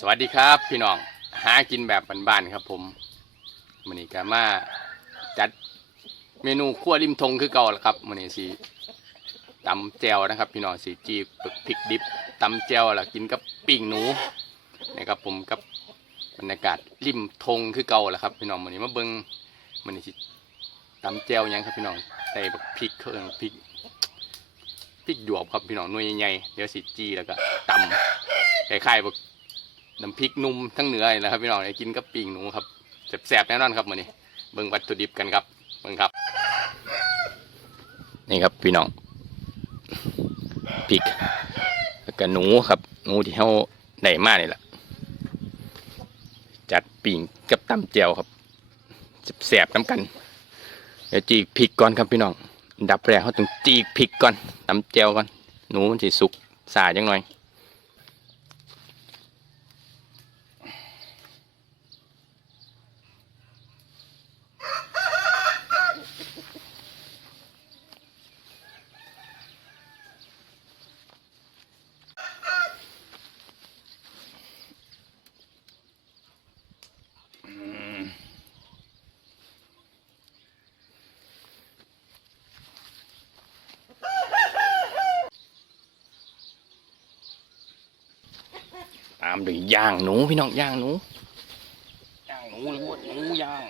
สวัสดีครับพี่น้องหากินแบบบ้านๆครับผมมื้อนี้ก็มาจัดเมนูขั้วริมทงคือเก่าแล้วครับมื้อนี้สิตำแจวนะครับ พี่น้องสิจีบพริกดิบตำแจวแล้วกินกับปิ้งหนูนะครับผมกับบรรยากาศริมทงคือเก่าแล้วครับ พี่น้องมื้อนี้มาเบิ่งมื้อนี้สิตำแจวยังครับพี่น้องใส่บักพริกเครื่องพริกพริกหยวกครับพี่น้องหน่วยใหญ่ๆเดี๋ยวสิจีแล้วก็ตำคล้ายๆบัก น้ำพริกนุ่มทั้งเหนือนี่นะครับพี่น้องกินกับปิงหนูครับแซ่บๆแน่นอนครับมื้อนี้เบิ่งวัตถุดิบกันครับเบิ่งครับ นี่ครับพี่น้องพริกแล้วก็หนูครับหนูที่เฮาได้มานี่แหละจัดปิงกับตำแจ่วครับแซ่บๆน้ำกันเดี๋ยวจีกพริกก่อนครับพี่น้องดับแรกเขาต้องจีกพริกก่อนตำแจ่วก่อนหนูมันสิสุกสาจังหน่อย ตามด้วยย่างหนูพี่น้องย่างหนูย่างหนูหรือว่าหนูย่าง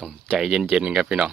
ต้องใจเย็นๆครับพี่น้อง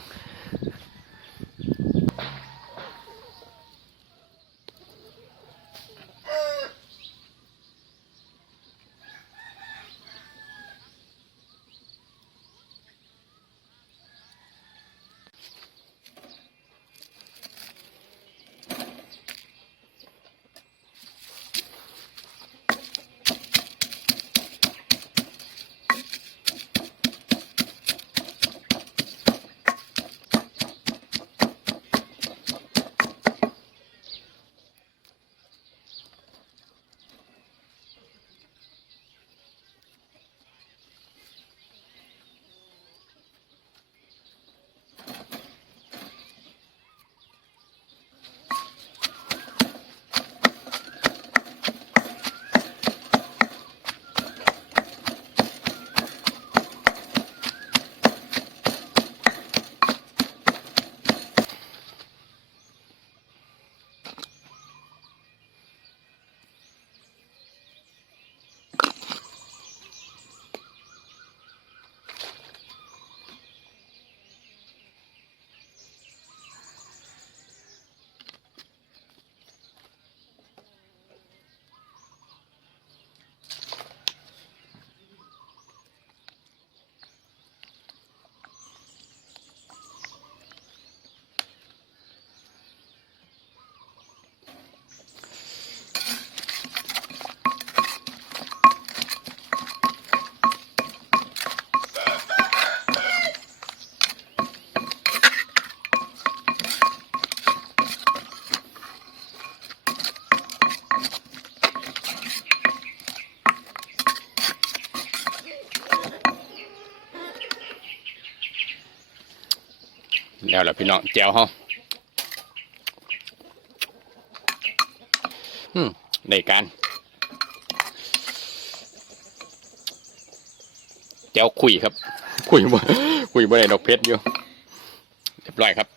แล้วล่ะพี่น้องแจวเฮาอืมในการแจวคุยครับ คุยบ่คุยบ่ได้ดอกเพชรอยู่เรียบร้อยครับ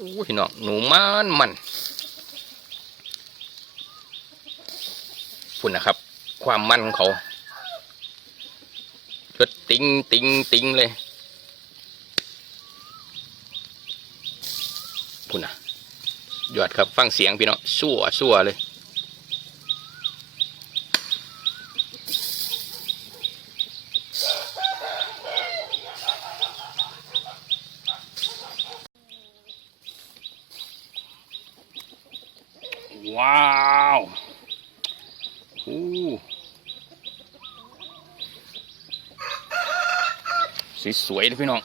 อู้พี่น้องหนูมันมันฝุ่นนะครับ ควา มันของเขาเลือดติงติงติงเลยพุ่นนะยอดครับฟังเสียงพี่น้องสั่วสั่วเลย ว้าวอู้ สวยเลยพี่น้อง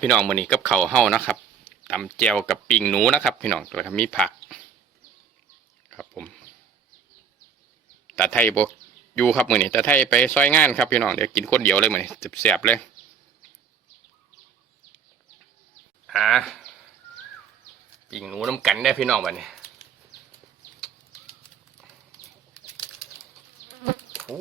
พี่น้องมื้อนี้กับข้าวเฮานะครับตำแจวกับปิ้งหนูนะครับ พี่น้องแล้วก็มีผัก ครับผมตาไทยบกอยู่ครับมื้อนี้ตาไทยไปซอยงานครับพี่น้องเดี๋ยวกินคนเดียวเลยมื้อนี้แซ่บๆเลยอ่าปิ้งหนูน้ำกันได้พี่น้องบัดนี้โอ้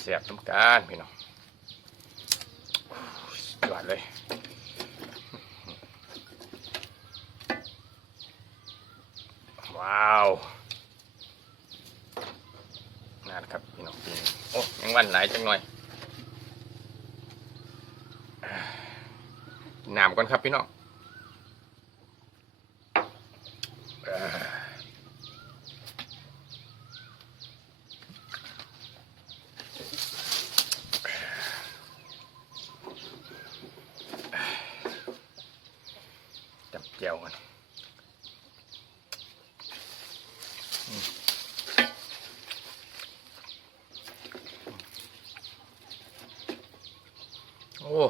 เสียบน้ำการพี่น้องสุดยอดเลยว้าวนั่นครับพี่น้องพี่น้องโอ้ยังวันหลายจังหน่อยนน้ำก่อนครับพี่น้องเอ่อ จับเจียวกันอืมโอ้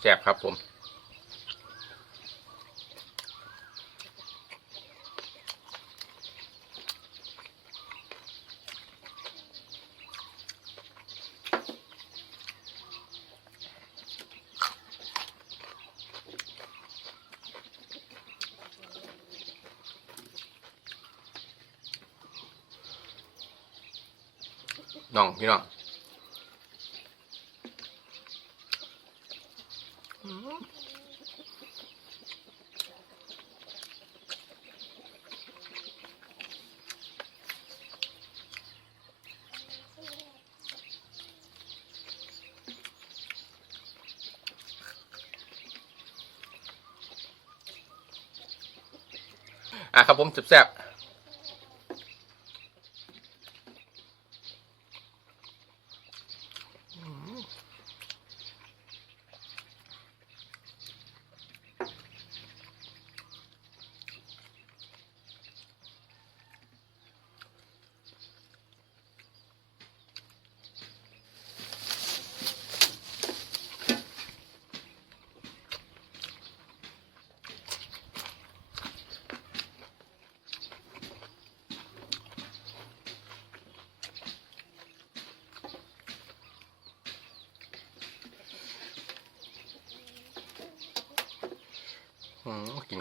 แซ่บครับผมน้องพี่น้อง อะครับผมแซ่บ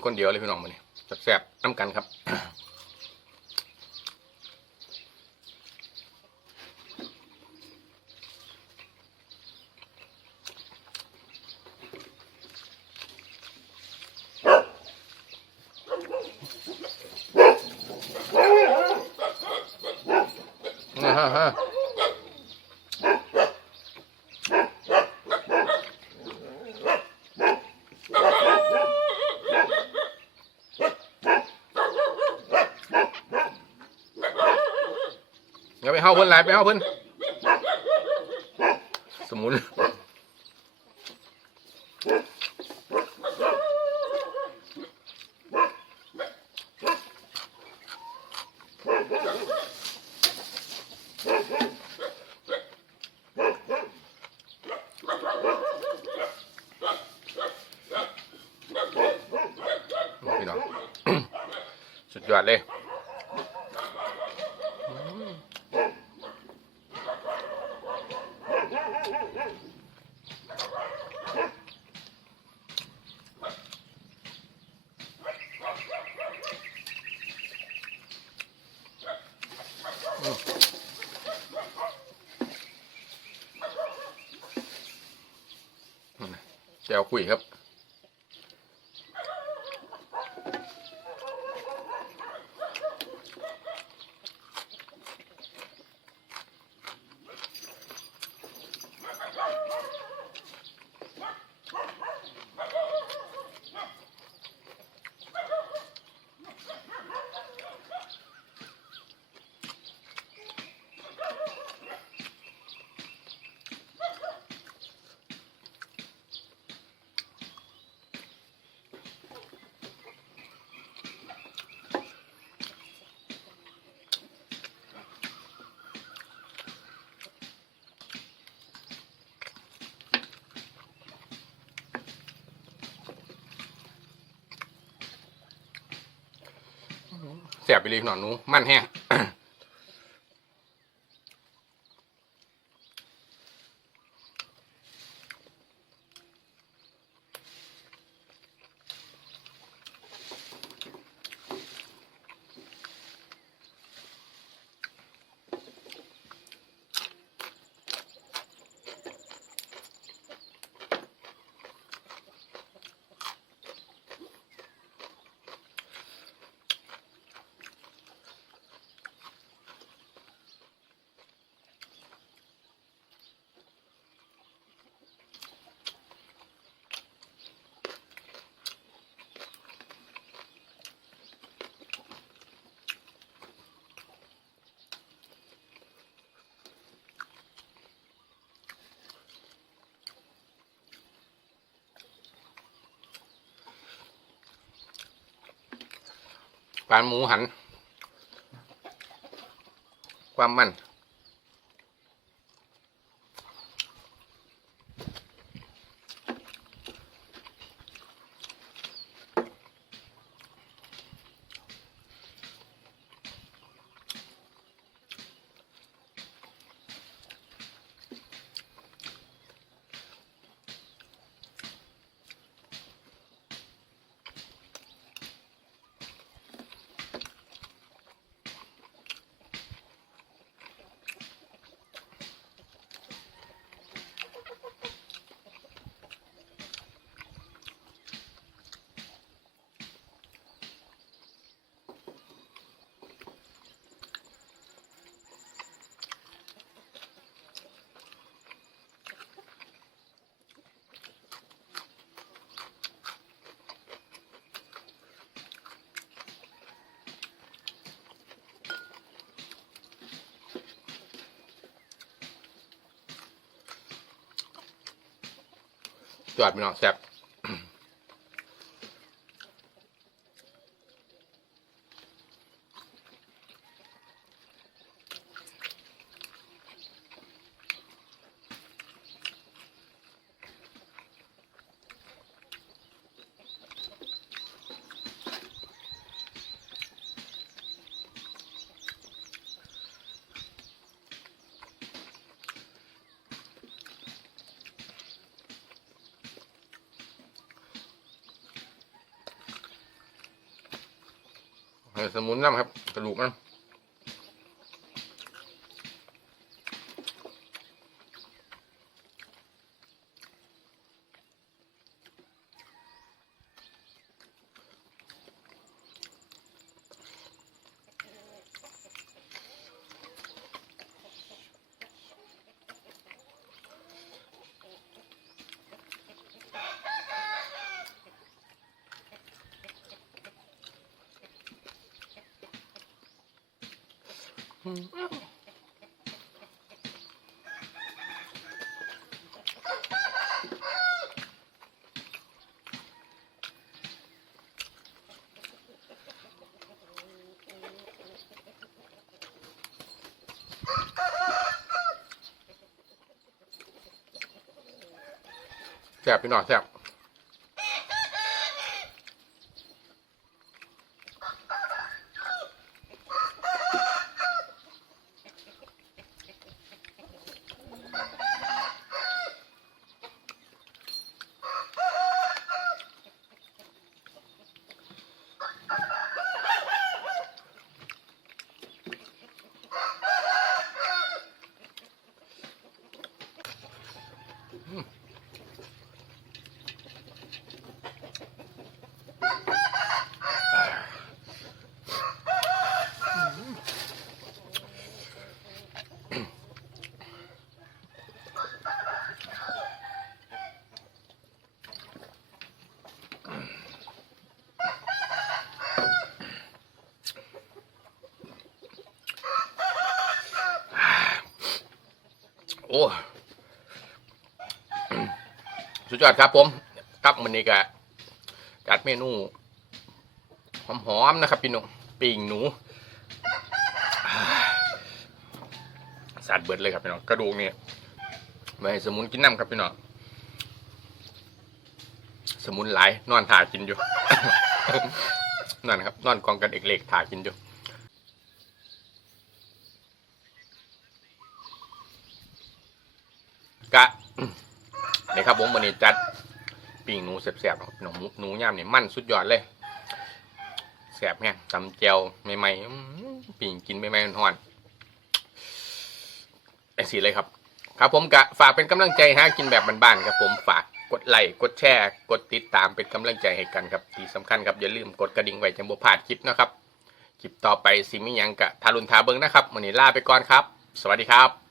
คนเดียวเลยพี่น้องมันนี่แซ่บๆน้ำกันครับฮ่าฮ่า เฮาเพิ่นหลายไปเฮาเพิ่นสมุนพี่น้องสุดยอดเลย แจวคุยครับ แสบไปเลยหนอนหนูมันแห้ง ปลาหมูหัน ความมัน จอดพี่ สมุนน้ำครับ กระดูกมั แสบพี่น้องแสบ โอ้สุดยอดครับผมครับมันนี้ก็จัดเมนูหอมๆนะครับพี่น้องปิ่งหนูอ่าสัดเบิดเลยครับพี่น้องกระดูกนี่ไม่ให้สมุนกินน้ำครับพี่น้องสมุนหลายนอนถ่ากินอยู่ นั่นครับ นอนกองกันเอกเล็กถ่ากินอยู่ กะนี่ครับผมวันนี้จัดปิ้งหนูแสบๆหนูหนูย่ามเนี่ยมันสุดยอดเลยแสบแห้งตำเจียวใหม่ๆปิ้งกินใหม่ๆห่อนไอสีเลยครับ ครับผมกะฝากเป็นกำลังใจฮะกินแบบบ้านๆครับผมฝากกดไลค์กดแชร์ กดติดตามเป็นกำลังใจให้กันครับที่สำคัญครับอย่าลืมกดกระดิ่งไว้จะบ่พลาดคลิปนะครับคลิปต่อไปสิมีหยังกะทารุณทาเบิงนะครับวันนี้ลาไปก่อนครับ สวัสดีครับ